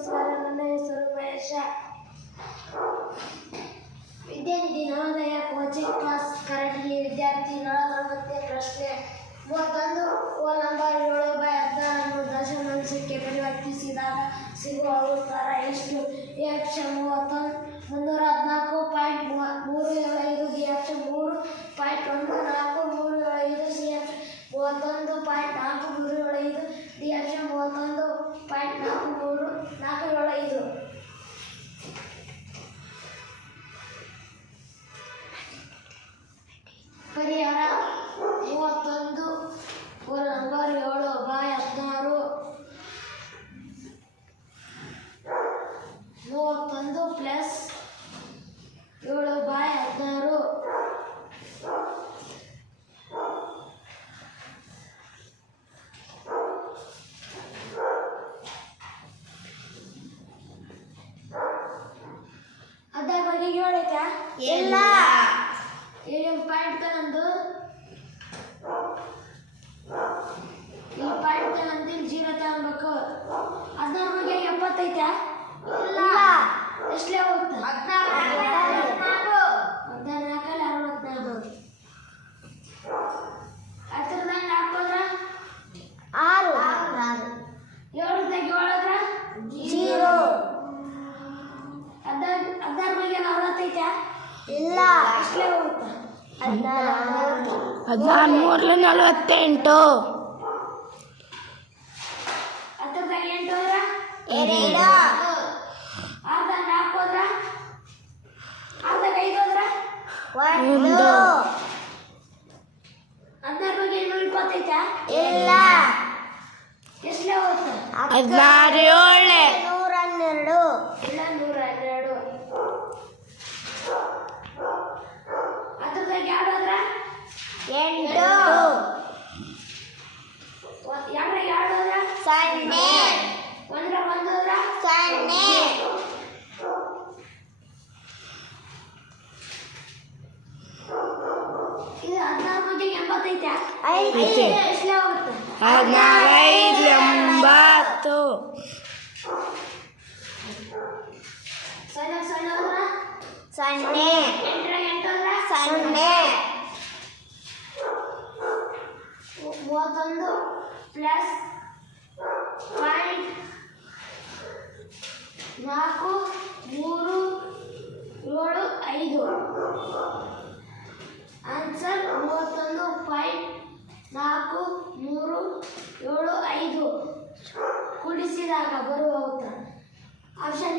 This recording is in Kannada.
ನಮಸ್ಕಾರ. ನನ್ನ ಹೆಸರು ಮಹೇಶ. ವಿದ್ಯಾನಿಧಿ ನವೋದಯ ಕೋಚಿಂಗ್ ಕ್ಲಾಸ್ ಕರಡಿ ವಿದ್ಯಾರ್ಥಿ 4 ಪ್ರಶ್ನೆ 31 ಹೋಲ್ ನಂಬರ್ 7/16 ದಶಮಾಂಶಕ್ಕೆ ಪರಿವರ್ತಿಸಿದಾಗ ಸಿಗುವ ಉತ್ತರ ಎಷ್ಟು? A option 314.375, B option 3.1435, C option 31.4375, D option 31.4345. ಪರಿಹಾರ 31 ಹೋಲ್ ನಂಬರ್ 7/16 31 ಪ್ಲಸ್ 7/16 ಅದರ ಬಗ್ಗೆ ಹೇಳೈತಾ? ಇಲ್ಲ. ಏನು ಪಾಯಿಂಟ್ ತಗೊಂಡು ಈ ಪಾಯಿಂಟ್ ತಗೊಂಡು 0 ತಗೊಬೇಕು. 16 ಬಗ್ಗೆ 70 ಐತಾ? ಇಲ್ಲ. ಎಷ್ಟಲೇ ಹೋಗ್ತಾ? 14 14 64. ಹತ್ತರದಾಗ ಹಾಕೋದ್ರ 6 7ದಾಗ 0. 16 ಬಗ್ಗೆ 40 ಐತಾ? ಇಲ್ಲ. ಎಷ್ಟಲೇ ಹೋಗ್ತಾ? 14 48. 10ದಾಗ 8 ಹೋದ್ರ 2. 6ದಾಗ 4 ಹೋದ್ರ 6ದಾಗ 5 ಹೋದ್ರ 1. 16 ಬಗ್ಗೆ 120 ಐತಾ? ಇಲ್ಲ. ಎಷ್ಟಲೇ ಹೋಗ್ತಾ? 16 7 112. ಇಲ್ಲ 112. 10ದಾಗ 2 ಹೋದ್ರ 8. 2ದಾಗ 2 ಹೋದ್ರ 0. 1ದಾಗ 1 ಹೋದ್ರ 0. ಇದು 16 ಬಗ್ಗೆ 80 ಐತಾ? ಐತೆ. ಎಷ್ಟಲೇ ಹೋಗುತ್ತೆ? 16 5 80. ಸಣ್ಣ ಸಣ್ಣ ಹೋದ್ರ 0. 8ದಾಗ 8 ಹೋದ್ರ 0. 31 ಪ್ಲಸ್ 0.437 ಆನ್ಸರ್ 31.4375 ಕೂಡಿಸಿದಾಗ ಬರುವ ಉತ್ತರ ಆಪ್ಷನ್